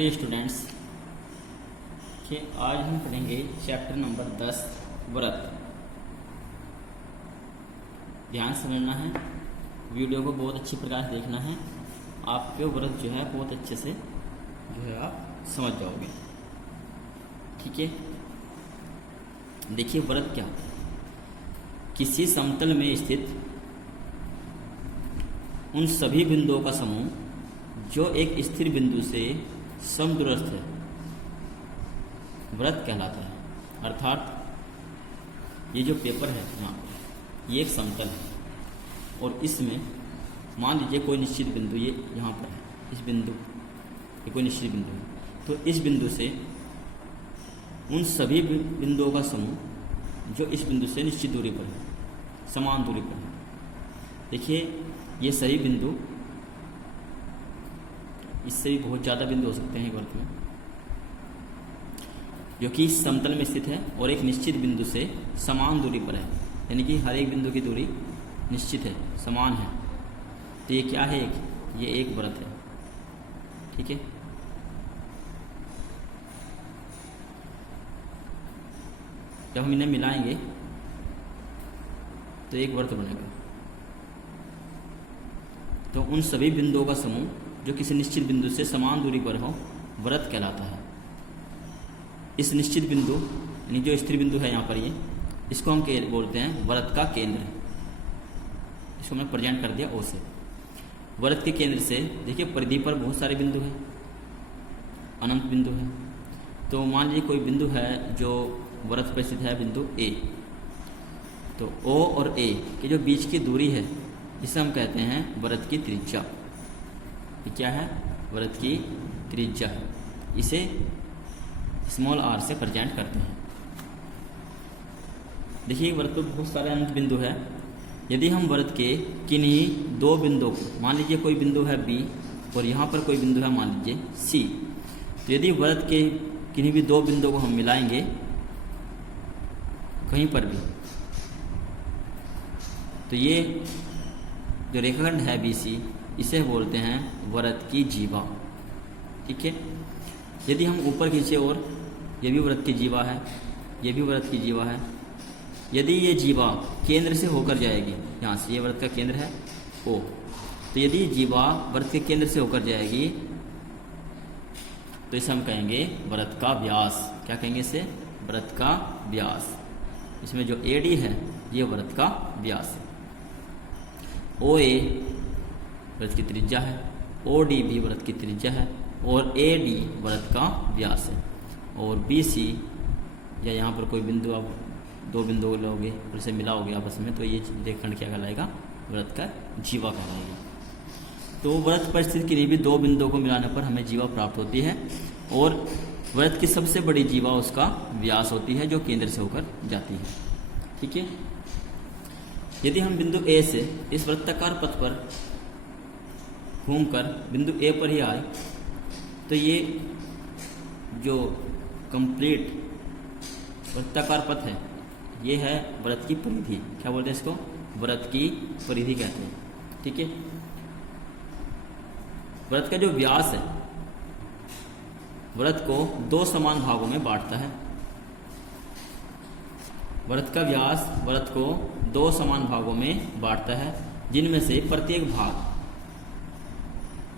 Dear students, कि आज हम पढ़ेंगे चैप्टर नंबर 10 व्रत। ध्यान से समझना है, वीडियो को बहुत अच्छी प्रकार से देखना है। आपके व्रत जो है बहुत अच्छे से जो है आप समझ जाओगे। ठीक है, देखिए व्रत क्या होता है। किसी समतल में स्थित उन सभी बिंदुओं का समूह जो एक स्थिर बिंदु से समदूरस्थ है व्रत कहलाता है। अर्थात ये जो पेपर है यहाँ पर, ये एक समतल है और इसमें मान लीजिए कोई निश्चित बिंदु ये यहाँ पर है, इस बिंदु ये कोई निश्चित बिंदु है, तो इस बिंदु से उन सभी बिंदुओं का समूह जो इस बिंदु से निश्चित दूरी पर है, समान दूरी पर है। देखिए ये सही बिंदु, इससे भी बहुत ज़्यादा बिंदु हो सकते हैं वर्त में, जो कि इस समतल में स्थित है और एक निश्चित बिंदु से समान दूरी पर है, यानी कि हर एक बिंदु की दूरी निश्चित है, समान है। तो ये क्या है? ये एक व्रत है। ठीक है, जब हम इन्हें मिलाएंगे तो एक व्रत बनेगा। तो उन सभी बिंदुओं का समूह जो किसी निश्चित बिंदु से समान दूरी पर हो व्रत कहलाता है। इस निश्चित बिंदु यानी जो स्थिर बिंदु है यहाँ पर, ये इसको हम बोलते हैं व्रत का केंद्र। इसको हमने प्रेजेंट कर दिया ओ से। व्रत के केंद्र से देखिए परिधि पर बहुत सारे बिंदु हैं, अनंत बिंदु है। तो मान लीजिए कोई बिंदु है जो व्रत पर स्थित है, बिंदु ए। तो ओ और ए के जो बीच की दूरी है इसे हम कहते हैं व्रत की त्रिज्या। ये क्या है? व्रत की त्रिज्या है। इसे स्मॉल आर से प्रेजेंट करते हैं। देखिए व्रत पर बहुत सारे अनंत बिंदु है। यदि हम व्रत के किन्हीं दो बिंदुओं को, मान लीजिए कोई बिंदु है बी और यहाँ पर कोई बिंदु है मान लीजिए सी, तो यदि व्रत के किन्हीं भी दो बिंदुओं को हम मिलाएंगे कहीं पर भी, तो ये जो रेखाखंड है BC इसे बोलते हैं व्रत की जीवा। ठीक है, यदि हम ऊपर खींचे और ये भी व्रत की जीवा है, ये भी व्रत की जीवा है। यदि ये जीवा केंद्र से होकर जाएगी, यहाँ से ये व्रत का केंद्र है O, तो यदि जीवा व्रत के केंद्र से होकर जाएगी तो इसे हम कहेंगे व्रत का व्यास। क्या कहेंगे इसे? व्रत का व्यास। इसमें जो AD है ये व्रत का व्यास है। OA व्रत की त्रिज्या है, OD भी व्रत की त्रिज्या है और AD व्रत का व्यास है। और BC या यहाँ पर कोई बिंदु, आप दो बिंदु लोगे और इसे मिलाओगे आपस में, तो ये रेखाखंड क्या कहलाएगा? व्रत का जीवा कहलाएगा। तो व्रत पर स्थित किन्हीं भी दो बिंदुओं को मिलाने पर हमें जीवा प्राप्त होती है और व्रत की सबसे बड़ी जीवा उसका व्यास होती है जो केंद्र से होकर जाती है। ठीक है, यदि हम बिंदु A से इस वृत्ताकार पथ पर घूमकर बिंदु A पर ही आए तो ये जो कंप्लीट वृत्ताकार पथ है ये है व्रत की परिधि। क्या बोलते हैं इसको? व्रत की परिधि कहते हैं। ठीक है, व्रत का जो व्यास है व्रत को दो समान भागों में बांटता है। व्रत का व्यास व्रत को दो समान भागों में बांटता है, जिनमें से प्रत्येक भाग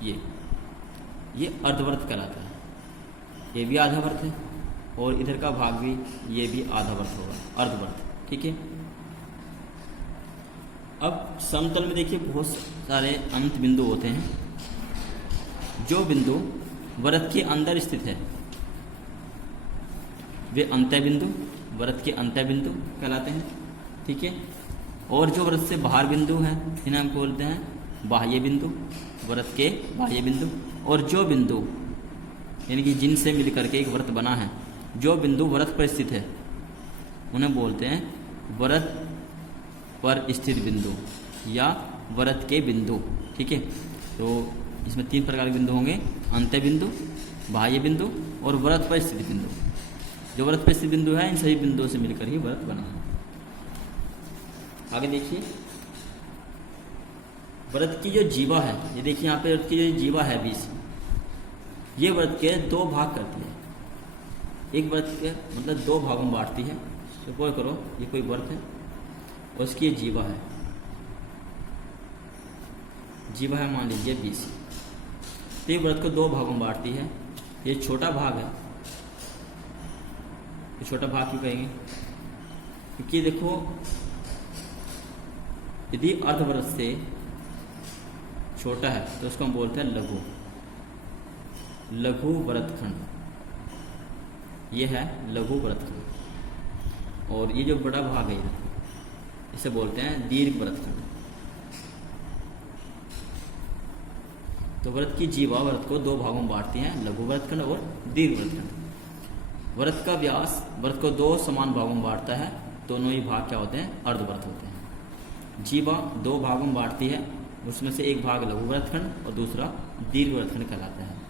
ये अर्धव्रत कहलाता है। ये भी आधा व्रत है और इधर का भाग भी, ये भी आधा व्रत होगा, अर्धव्रत। ठीक है, अब समतल में देखिए बहुत सारे अनंत बिंदु होते हैं। जो बिंदु व्रत के अंदर स्थित है वे अंत्य बिंदु, व्रत के अंत्य बिंदु कहलाते हैं। ठीक है, और जो व्रत से बाहर बिंदु हैं इन्हें हम बोलते हैं बाह्य बिंदु, व्रत के बाह्य बिंदु। और जो बिंदु यानी कि जिनसे मिल करके एक व्रत बना है, जो बिंदु व्रत पर स्थित है उन्हें बोलते हैं व्रत पर स्थित बिंदु या व्रत के बिंदु। ठीक है, तो इसमें तीन प्रकार के बिंदु होंगे: अंत्य बिंदु, बाह्य बिंदु और व्रत पर स्थित बिंदु। जो व्रत पर स्थित बिंदु है इन सभी बिंदुओं से मिलकर ही व्रत बना है। आगे देखिए व्रत की जो जीवा है, ये देखिए यहाँ पे व्रत की जो जीवा है 20, ये व्रत के दो भाग करती है। एक व्रत के मतलब दो भागों में बांटती है। सपोज करो ये कोई व्रत है और उसकी ये जीवा है, जीवा है मान लीजिए 20। तो ये व्रत को दो भागों में बांटती है। ये छोटा भाग है, ये छोटा भाग क्यों कहेंगे? क्योंकि देखो यदि अर्धव्रत से छोटा है तो उसको हम बोलते हैं लघु, लघु व्रतखंड। ये है लघु व्रतखंड। और ये जो बड़ा भाग है इसे बोलते हैं दीर्घ व्रतखंड। तो व्रत की जीवा व्रत को दो भागों में बांटती हैं, लघु व्रतखंड और दीर्घ व्रतखंड। व्रत का व्यास व्रत को दो समान भागों में बांटता है। दोनों ही भाग क्या होते हैं? अर्धव्रत होते हैं। जीवा दो भागों में बांटती है, उसमें से एक भाग लघु व्रतखंड और दूसरा दीर्घ व्रतखंड कहलाता है।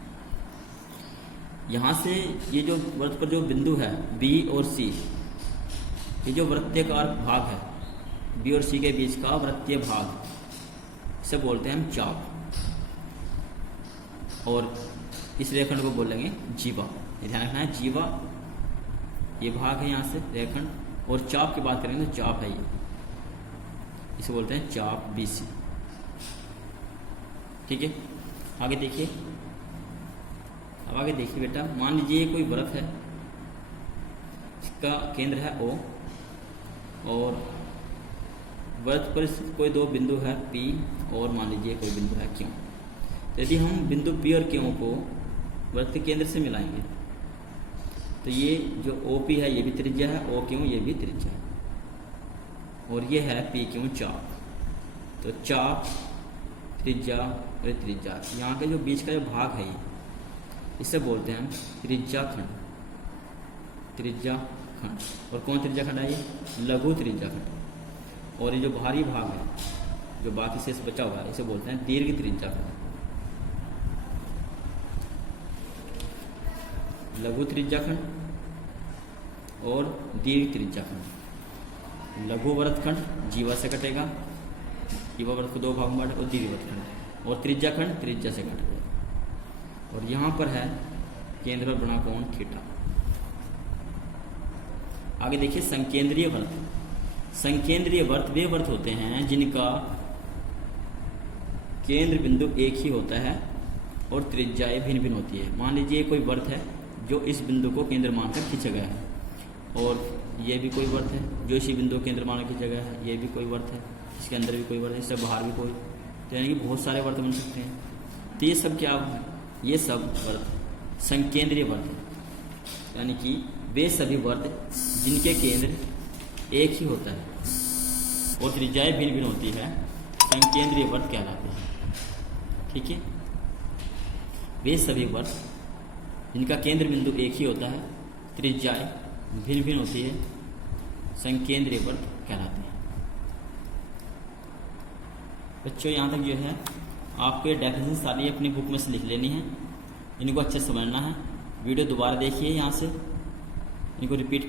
यहाँ से ये जो व्रत पर जो बिंदु है बी और सी, ये जो वृत्ताकार भाग है बी और सी के बीच का वृत्तीय भाग, इसे बोलते हैं हम चाप। और इस रेखंड को बोलेंगे जीवा। ध्यान रखना है, जीवा ये भाग है यहाँ से रेखंड, और चाप की बात करेंगे तो चाप है ये, इसे बोलते हैं चाप बीसी। ठीक है, आगे देखिए। अब आगे देखिए बेटा, मान लीजिए कोई व्रत है, इसका केंद्र है O और व्रत पर कोई दो बिंदु है P और मान लीजिए कोई बिंदु है Q। तो यदि हम बिंदु P और Q को व्रत के केंद्र से मिलाएंगे तो ये जो OP है ये भी त्रिज्या है, OQ ये भी त्रिज्या है, और ये है PQ चाप। तो चाप, त्रिज्या और ये त्रिज्या, यहाँ के जो बीच का जो भाग है ये, इसे बोलते हैं हम त्रिज्या खंड। त्रिज्या खंड। और कौन त्रिज्या खंड है ये? लघु त्रिज्या खंड। और ये जो भारी भाग है, जो बाकी शेष बचा हुआ है, इसे बोलते हैं दीर्घ त्रिज्या खंड। लघु त्रिज्या खंड और दीर्घ त्रिज्या खंड। लघु व्रतखंड जीवा से कटेगा, जीवा व्रत को दो भाग में बांटे, और दीर्घ व्रतखंड। और त्रिज्या खंड त्रिज्या से कटेगा। और यहाँ पर है केंद्र और बना कोण थीटा। आगे देखिए संकेंद्रीय व्रत। संकेंद्रीय व्रत वे व्रत होते हैं जिनका केंद्र बिंदु एक ही होता है और त्रिज्याएं भिन्न भिन्न होती है। मान लीजिए कोई व्रत है जो इस बिंदु को केंद्र मानकर खींचा गया है, और ये भी कोई व्रत है जो इसी बिंदु को केंद्र मानकर खींचा गया है, ये भी कोई व्रत है, इसके अंदर भी कोई व्रत है, इससे बाहर भी कोई। तो यानी कि बहुत सारे व्रत बन सकते हैं। तो ये सब क्या है? ये सब व्रत संकेंद्रीय व्रत है, यानी कि वे सभी व्रत जिनके केंद्र एक ही होता है और त्रिज्याएं भिन्न भिन्न होती है, संकेंद्रीय व्रत कहलाते हैं। ठीक है, वे सभी व्रत जिनका केंद्र बिंदु एक ही होता है, त्रिज्याएं भिन्न भिन्न होती है, संकेंद्रीय व्रत कहलाते हैं। बच्चों यहाँ तक जो है आपको ये डेफिनेशन सारी अपनी बुक में से लिख लेनी है, इनको अच्छे से समझना है। वीडियो दोबारा देखिए यहाँ से, इनको रिपीट।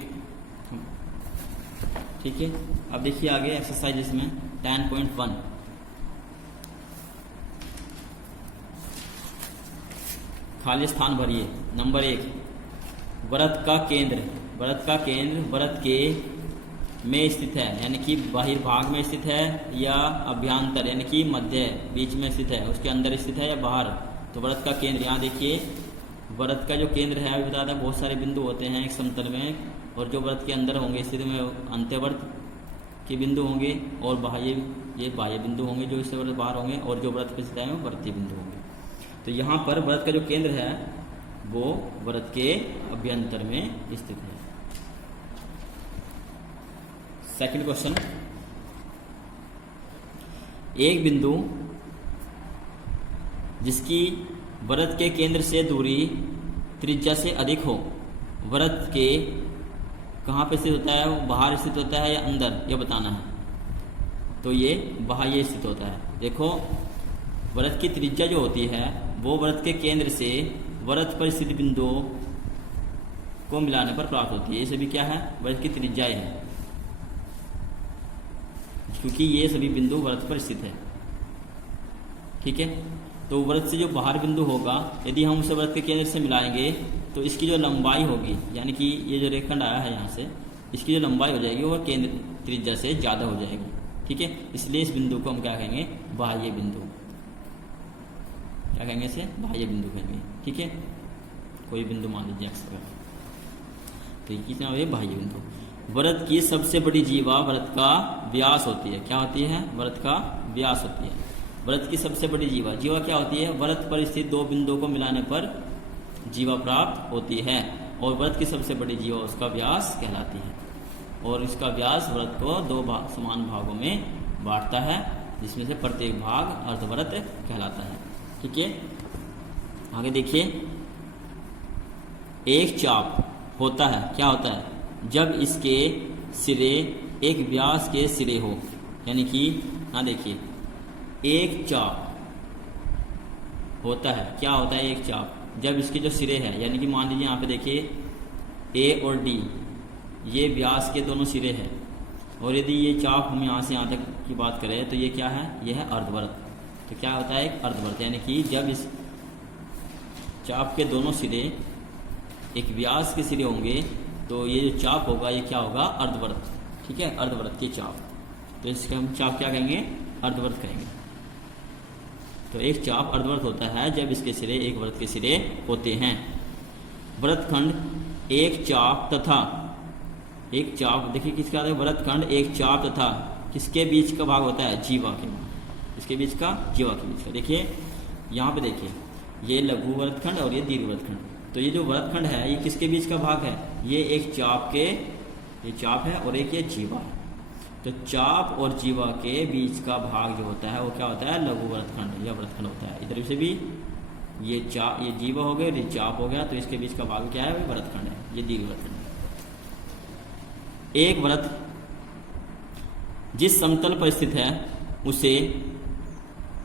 ठीक है, अब देखिए आगे एक्सरसाइज इसमें 10.1। खाली स्थान भरिए। नंबर 1, व्रत का केंद्र। व्रत का केंद्र व्रत के में स्थित है, यानी कि बाहर भाग में स्थित है या अभ्यंतर यानी कि मध्य बीच में स्थित है, उसके अंदर स्थित है या बाहर। तो व्रत का केंद्र, यहाँ देखिए व्रत का जो केंद्र है अभी बता दें, बहुत सारे बिंदु होते हैं एक समतल में, और जो व्रत के अंदर होंगे स्थिति में अंत्यवर्त के बिंदु होंगे, और बाह्य ये बाह्य बिंदु होंगे जो इससे व्रत बाहर होंगे, और जो व्रत पे स्थित है वो वृत्तीय बिंदु होंगे। तो यहाँ पर व्रत का जो केंद्र है वो व्रत के अभ्यंतर में स्थित है। सेकंड क्वेश्चन, एक बिंदु जिसकी व्रत के केंद्र से दूरी त्रिज्या से अधिक हो, व्रत के कहाँ पे स्थित होता है? वो बाहर स्थित होता है या अंदर, ये बताना है। तो ये बाह्य स्थित होता है। देखो व्रत की त्रिज्या जो होती है वो व्रत के केंद्र से व्रत पर स्थित बिंदुओं को मिलाने पर प्राप्त होती है। ये सभी क्या है? व्रत की त्रिज्याएं है, क्योंकि ये सभी बिंदु व्रत पर स्थित है। ठीक है, तो वृत्त से जो बाहर बिंदु होगा यदि हम उसे वृत्त के केंद्र से मिलाएंगे तो इसकी जो लंबाई होगी, यानी कि ये जो रेखाखंड आया है यहाँ से, इसकी जो लंबाई हो जाएगी वो केंद्र त्रिज्या से ज़्यादा हो जाएगी। ठीक है, इसलिए इस बिंदु को हम क्या कहेंगे, बाह्य बिंदु। क्या कहेंगे इसे, बाह्य बिंदु कहेंगे। ठीक है, कोई बिंदु मान लीजिए एक्स वगैरह, तो कितना हो, बाह्य बिंदु। वृत्त की सबसे बड़ी जीवा वृत्त का व्यास होती है। क्या होती है, वृत्त का व्यास होती है। वृत्त की सबसे बड़ी जीवा, जीवा क्या होती है, वृत्त पर स्थित दो बिंदुओं को मिलाने पर जीवा प्राप्त होती है, और वृत्त की सबसे बड़ी जीवा उसका व्यास कहलाती है। और इसका व्यास वृत्त को दो समान भागों में बांटता है, जिसमें से प्रत्येक भाग अर्धवृत्त कहलाता है। ठीक है, आगे देखिए, एक चाप होता है, क्या होता है, जब इसके सिरे एक व्यास के सिरे हो, यानी कि हाँ देखिए, एक चाप होता है, क्या होता है, एक चाप जब इसके जो सिरे हैं, यानी कि मान लीजिए यहाँ पे देखिए ए और डी, ये व्यास के दोनों सिरे हैं, और यदि ये चाप हम यहाँ से यहाँ तक की बात करें तो ये क्या है, ये है अर्धवृत्त। तो क्या होता है, एक अर्धवृत्त, यानी कि जब इस चाप के दोनों सिरे एक व्यास के सिरे होंगे तो ये जो चाप होगा ये क्या होगा, अर्धवृत्त। ठीक है, अर्धवृत्त की चाप, तो इसके हम चाप क्या कहेंगे, अर्धवृत्त कहेंगे। तो एक चाप अर्धवृत्त होता है जब इसके सिरे एक वृत्त के सिरे होते हैं। वृत्तखंड एक चाप तथा एक चाप, देखिए किसका आता है, वृत्तखंड एक चाप तथा किसके बीच का भाग होता है, जीवा के, इसके बीच का, जीवा के बीच का। देखिए यहाँ पे देखिए, ये लघु वृत्तखंड और ये दीर्घ वृत्तखंड। तो ये जो वृत्तखंड है ये किसके बीच का भाग है, ये एक चाप के, ये चाप है और एक ये जीवा है। तो चाप और जीवा के बीच का भाग जो होता है वो क्या होता है, लघु वृत्तखंड या वृत्तखंड होता है। इधर से भी ये ये जीवा हो गया और ये चाप हो गया, तो इसके बीच का भाग क्या है, वो वृत्तखंड है, ये दीर्घ वृत्तखंड। एक वृत्त जिस समतल पर स्थित है उसे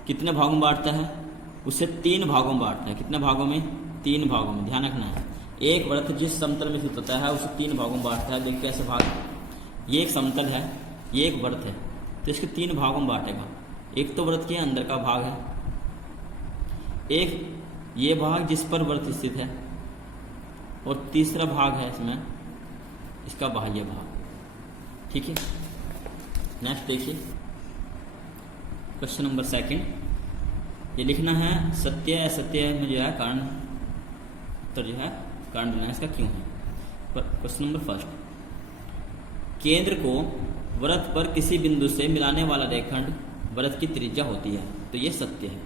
कितने भागों में बांटता है, उसे 3 भागों में बांटता है। कितने भागों में, 3 भागों में, ध्यान रखना है। एक वृत्त जिस समतल में स्थित होता है उसे 3 भागों में बांटता है। देखिए कैसे भाग, ये एक समतल है, ये एक वृत्त है, तो इसके 3 भागों में बांटेगा। एक तो वृत्त के अंदर का भाग है, एक ये भाग जिस पर वृत्त स्थित है, और तीसरा भाग है इसमें इसका बाह्य भाग। ठीक है, नेक्स्ट देखिए, क्वेश्चन नंबर 2, ये लिखना है सत्य असत्य में जो है कारण, उत्तर जो है कारण देना है इसका क्यों है। क्वेश्चन नंबर 1, केंद्र को वृत्त पर किसी बिंदु से मिलाने वाला रेखाखंड वृत्त की त्रिज्या होती है। तो ये सत्य है।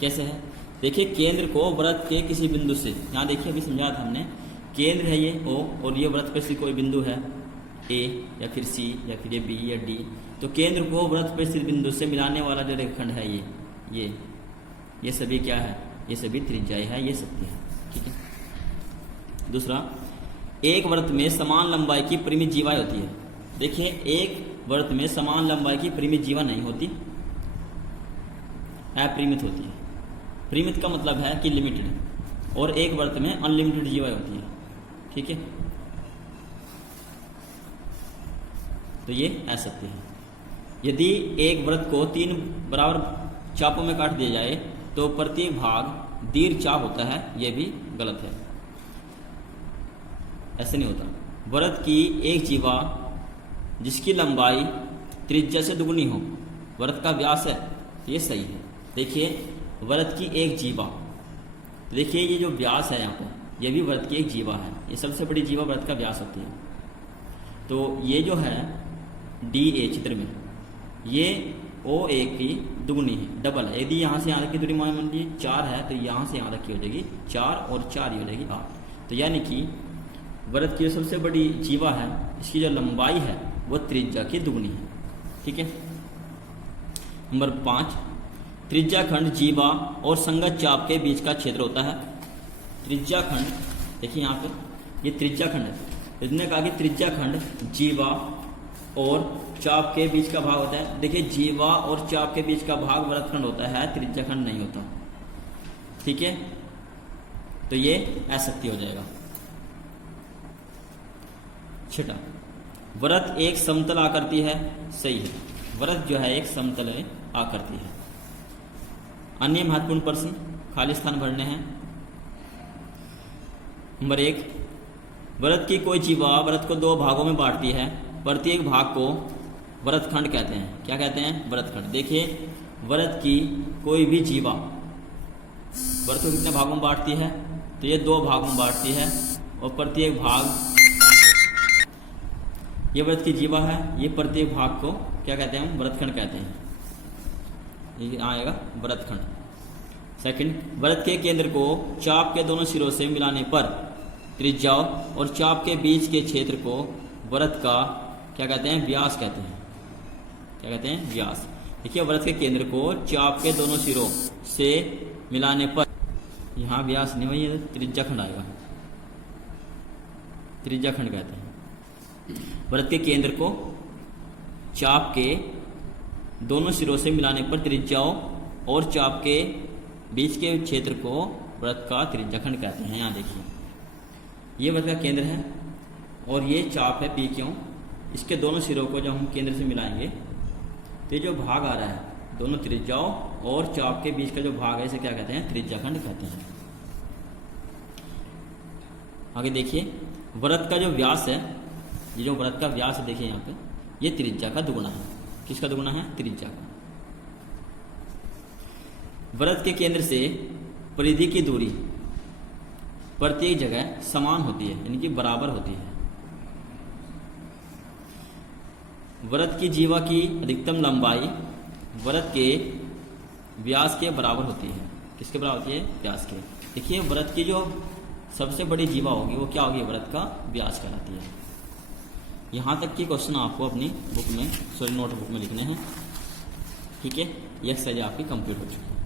कैसे है, देखिए केंद्र को वृत्त के किसी बिंदु से, यहाँ देखिए अभी समझाया था हमने, केंद्र है ये O और ये वृत्त पर कोई बिंदु है A या फिर C या फिर ये B या D, तो केंद्र को वृत्त पर स्थित बिंदु से मिलाने वाला जो रेखाखंड है ये सभी क्या है, ये सभी त्रिज्याएं है, ये सत्य है। ठीक है, दूसरा, एक वृत्त में समान लंबाई की परिमित जीवाएं होती है। देखिए एक वृत्त में समान लंबाई की परिमित जीवा नहीं होती, अपरिमित होती है। परिमित का मतलब है कि लिमिटेड, और एक वृत्त में अनलिमिटेड जीवाएं होती है। ठीक है, तो ये असत्य है। यदि एक वृत्त को 3 बराबर चापों में काट दिया जाए तो प्रत्येक भाग दीर्घ चाप होता है, यह भी गलत है, ऐसे नहीं होता। वृत्त की एक जीवा जिसकी लंबाई त्रिज्या से दुगुनी हो, वृत्त का व्यास है, ये सही है। देखिए वृत्त की एक जीवा, तो देखिए ये जो व्यास है यहाँ पर, यह भी वृत्त की एक जीवा है, ये सबसे बड़ी जीवा वृत्त का व्यास होती है। तो ये जो है DA चित्र में, ये OA की दुगुनी है, डबल है। यदि यहाँ से यहाँ तक की दूरी मान लीजिए 4 है तो यहाँ से यहाँ तक की हो जाएगी 4 और 4 ही हो जाएगी 8। तो यानी कि वृत्त की जो सबसे बड़ी जीवा है इसकी जो लंबाई है वो त्रिज्या की दुगुनी है। ठीक है, नंबर 5, त्रिज्या खंड जीवा और संगत चाप के बीच का क्षेत्र होता है। त्रिज्या खंड, देखिए यहाँ पे ये त्रिज्या खंड है, इसने कहा कि त्रिज्या खंड जीवा और चाप के बीच का भाग होता है। देखिए जीवा और चाप के बीच का भाग वृत्तखंड होता है, त्रिज्या खंड नहीं होता। ठीक है, तो ये असत्य हो जाएगा। 6, वृत्त एक समतल आकृति है, सही है। वृत्त जो है एक समतल आकृति है। अन्य महत्वपूर्ण प्रश्न खाली स्थान भरने हैं। नंबर 1, वृत्त की कोई जीवा वृत्त को 2 भागों में बांटती है, प्रत्येक भाग को वृत्तखंड कहते हैं। क्या कहते हैं? वृत्तखंड। देखिए, वृत्त की कोई भी जीवा वृत्त को कितने भागों में बांटती है? तो ये 2 भागों में बांटती है, और प्रत्येक भाग, ये वृत्त की जीवा है, ये प्रत्येक भाग को क्या कहते हैं? हम वृत्तखंड कहते हैं। ये आएगा वृत्तखंड। सेकंड, वृत्त के केंद्र को चाप के दोनों सिरों से मिलाने पर त्रिज्या और चाप के बीच के क्षेत्र को वृत्त का क्या कहते हैं? व्यास कहते हैं। क्या कहते हैं? व्यास। देखिए, वृत्त के केंद्र को चाप के दोनों सिरों से मिलाने पर, यहाँ व्यास नहीं हुई, त्रिज्या खंड आएगा, त्रिज्या खंड कहते हैं। वृत्त के केंद्र को चाप के दोनों सिरों से मिलाने पर त्रिज्याओं और चाप के बीच के क्षेत्र को वृत्त का त्रिज्याखंड कहते हैं। यहाँ देखिए, ये वृत्त का केंद्र है और ये चाप है PQ। इसके दोनों सिरों को जब हम केंद्र से मिलाएंगे तो ये जो भाग आ रहा है, दोनों त्रिज्याओं और चाप के बीच का जो भाग है, इसे क्या कहते हैं? त्रिज्याखंड कहते हैं। आगे देखिए, वृत्त का जो व्यास है, ये जो वृत्त का व्यास है, देखिए यहाँ पे, ये त्रिज्या का दुगुना है। किसका दुगुना है? त्रिज्या का। वृत्त के केंद्र से परिधि की दूरी प्रत्येक जगह समान होती है, यानी कि बराबर होती है। वृत्त की जीवा की अधिकतम लंबाई वृत्त के व्यास के बराबर होती है। किसके बराबर होती है? व्यास के। देखिए, वृत्त की जो सबसे बड़ी जीवा होगी वो क्या होगी? वृत्त का व्यास कहलाती है। यहाँ तक के क्वेश्चन आपको अपनी बुक में, सॉरी नोटबुक में लिखने हैं। ठीक है, ये एक्सरसाइज आपकी कंप्लीट हो चुकी है।